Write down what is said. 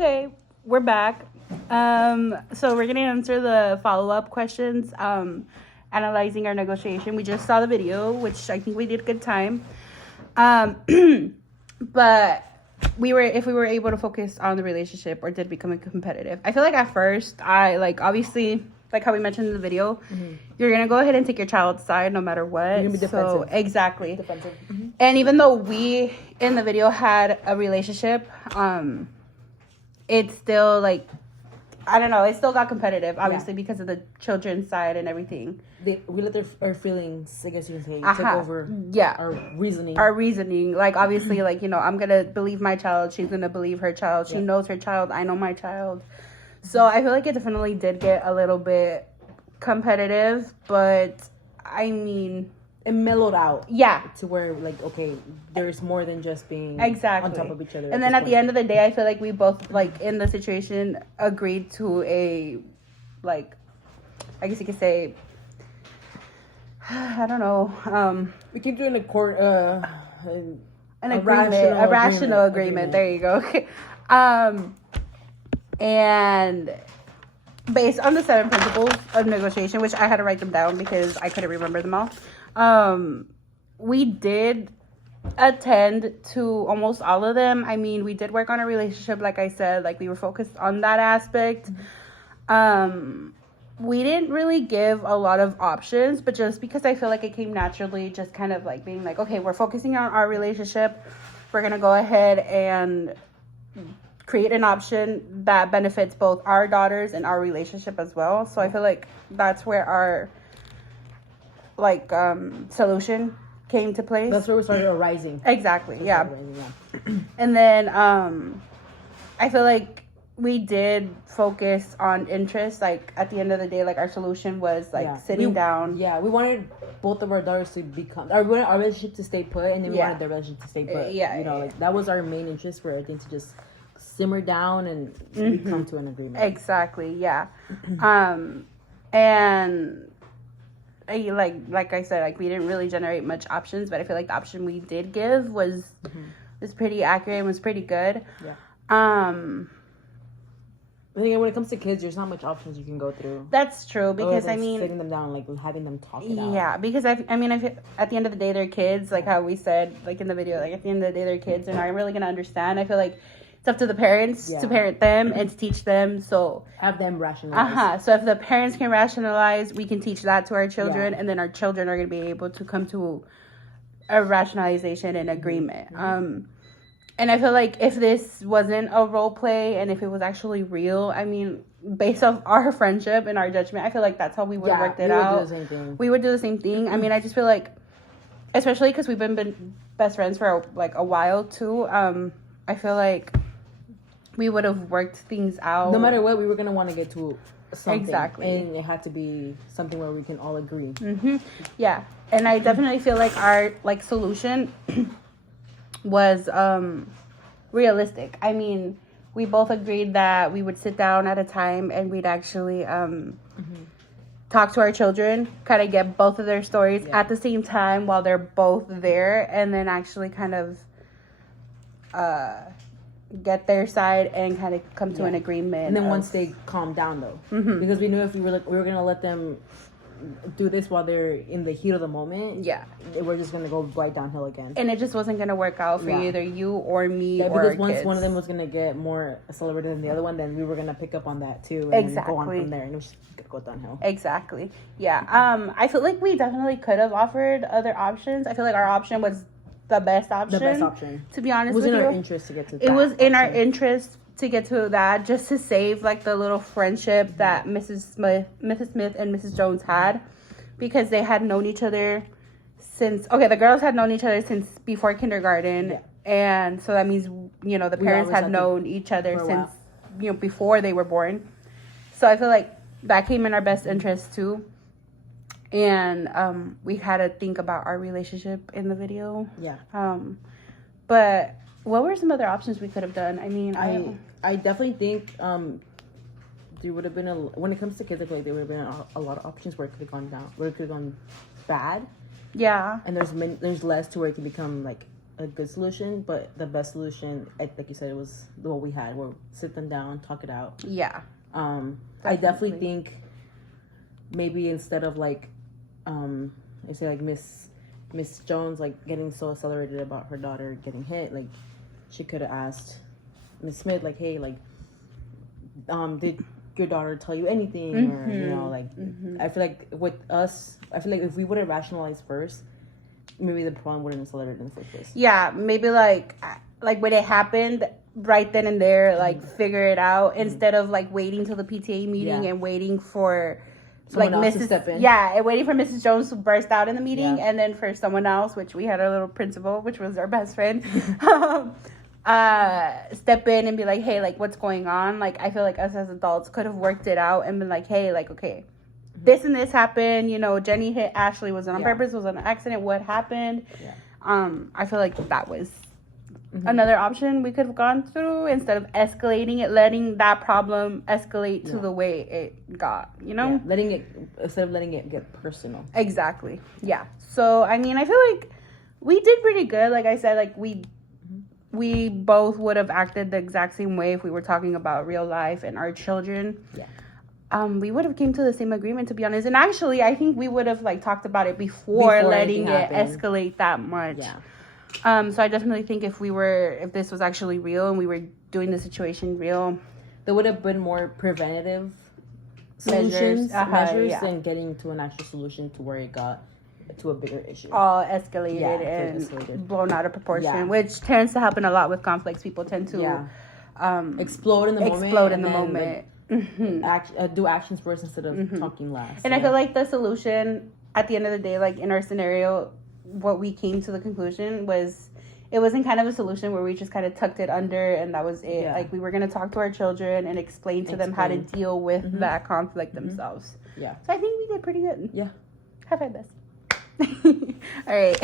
Okay, we're back. So we're gonna answer the follow-up questions. Analyzing our negotiation. We just saw the video, which I think we did a good time. Um, but if we were able to focus on the relationship, or did it become competitive? I feel like at first, obviously, like how we mentioned in the video, you're gonna go ahead and take your child's side no matter what. You're gonna be defensive. So exactly. Defensive. And even though we in the video had a relationship, it's still like, I don't know, it still got competitive, obviously, because of the children's side and everything. We let our feelings, I guess you can say, take over our reasoning. Our reasoning. Like, obviously, like, I'm going to believe my child. She's going to believe her child. She knows her child. I know my child. So I feel like it definitely did get a little bit competitive, but I mean, it mellowed out. Yeah. To where, like, okay, there's more than just being on top of each other. And then at the end of the day, I feel like we both, like, in the situation, agreed to a, like, I guess you could say, I don't know. We keep doing a rational agreement. There you go. And based on the 7 principles of negotiation, which I had to write them down because I couldn't remember them all. We did attend to almost all of them. I mean, we did work on a relationship, like I said, like we were focused on that aspect. We didn't really give a lot of options, but just because I feel like it came naturally, just kind of like being like, okay, we're focusing on our relationship. We're going to go ahead and create an option that benefits both our daughters and our relationship as well. So I feel like that's where our solution came to place. That's where we started arising. Exactly. Yeah. And then I feel like we did focus on interest. Like at the end of the day, like our solution was sitting down. Yeah, we wanted both of our daughters to become. We wanted our relationship to stay put, and then we wanted their relationship to stay put. Like that was our main interest for everything to just simmer down and we come to an agreement. Exactly. Yeah. And like I said, like we didn't really generate much options, but I feel like the option we did give was pretty accurate and was pretty good. Yeah. I think when it comes to kids, there's not much options you can go through. That's true, because I mean, sitting them down, like having them talk it out. Yeah, because I mean, if at the end of the day they're kids, like how we said, like in the video, like at the end of the day they're kids and aren't really gonna understand. I feel like it's up to the parents to parent them and to teach them. So have them rationalize. So if the parents can rationalize, we can teach that to our children, and then our children are gonna be able to come to a rationalization and agreement. And I feel like if this wasn't a role play and if it was actually real, I mean, based off our friendship and our judgment, I feel like that's how we would have worked it out. We would do the same thing. We would do the same thing. I mean, I just feel like, especially because we've been best friends for like a while too, I feel like we would have worked things out. No matter what, we were going to want to get to something. Exactly. And it had to be something where we can all agree. Yeah. And I definitely feel like our solution was realistic. I mean, we both agreed that we would sit down at a time and we'd actually talk to our children, kind of get both of their stories at the same time while they're both there, and then actually kind of get their side and kind of come to an agreement. And then once they calm down, though, because we knew if we were gonna let them do this while they're in the heat of the moment, we're just gonna go right downhill again, and it just wasn't gonna work out for either you or me. Because once one of them was gonna get more celebrated than the other one, then we were gonna pick up on that too, and then go on from there, and it was just gonna go downhill. Exactly. Yeah. I feel like we definitely could have offered other options. I feel like our option was the best option. To be honest with you, it was in our interest to get to that. It was in our interest to get to that, just to save like the little friendship that Mrs. Smith and Mrs. Jones had, because they had known each other since the girls had known each other since before kindergarten, and so that means the parents had known each other since before they were born. So I feel like that came in our best interest too, and we had to think about our relationship in the video. But what were some other options we could have done? I mean, I definitely think there would have been when it comes to kids, I feel like there would have been a lot of options where it could have gone down, where it could have gone bad. Yeah. And there's less to where it can become like a good solution, but the best solution, like you said, it was what we had. We'll sit them down, talk it out. Yeah. I definitely think maybe instead of like, I say like Miss Jones like getting so accelerated about her daughter getting hit, like she could have asked Miss Smith like, hey, like, did your daughter tell you anything? Or you know, like, I feel like with us, I feel like if we would have rationalized first, maybe the problem wouldn't accelerate in the first place. Yeah, maybe like when it happened right then and there, like figure it out instead of like waiting till the PTA meeting and waiting for someone else to step in. Yeah, and waiting for Mrs. Jones to burst out in the meeting, and then for someone else, which we had our little principal, which was our best friend, step in and be like, hey, like, what's going on? Like, I feel like us as adults could have worked it out and been like, hey, like, okay, this and this happened. You know, Jenny hit Ashley. Was it on purpose? Was it an accident? What happened? Yeah. I feel like that was another option we could have gone through instead of escalating it, letting that problem escalate to the way it got, you know? Yeah. Instead of letting it get personal. Exactly. Yeah. So, I mean, I feel like we did pretty good. Like I said, like we both would have acted the exact same way if we were talking about real life and our children. Yeah. We would have came to the same agreement, to be honest. And actually, I think we would have like talked about it before letting it escalate that much. Yeah. So I definitely think if this was actually real and we were doing the situation real, there would have been more preventative measures than getting to an actual solution to where it got to a bigger issue. All escalated and blown out of proportion, which tends to happen a lot with conflicts. People tend to explode in the moment. Like, do actions first instead of talking last. And I feel like the solution at the end of the day, like in our scenario, what we came to the conclusion was it wasn't kind of a solution where we just kind of tucked it under and that was it. Like we were going to talk to our children and explain to them how to deal with that conflict themselves. So I think we did pretty good. High five, best. All right.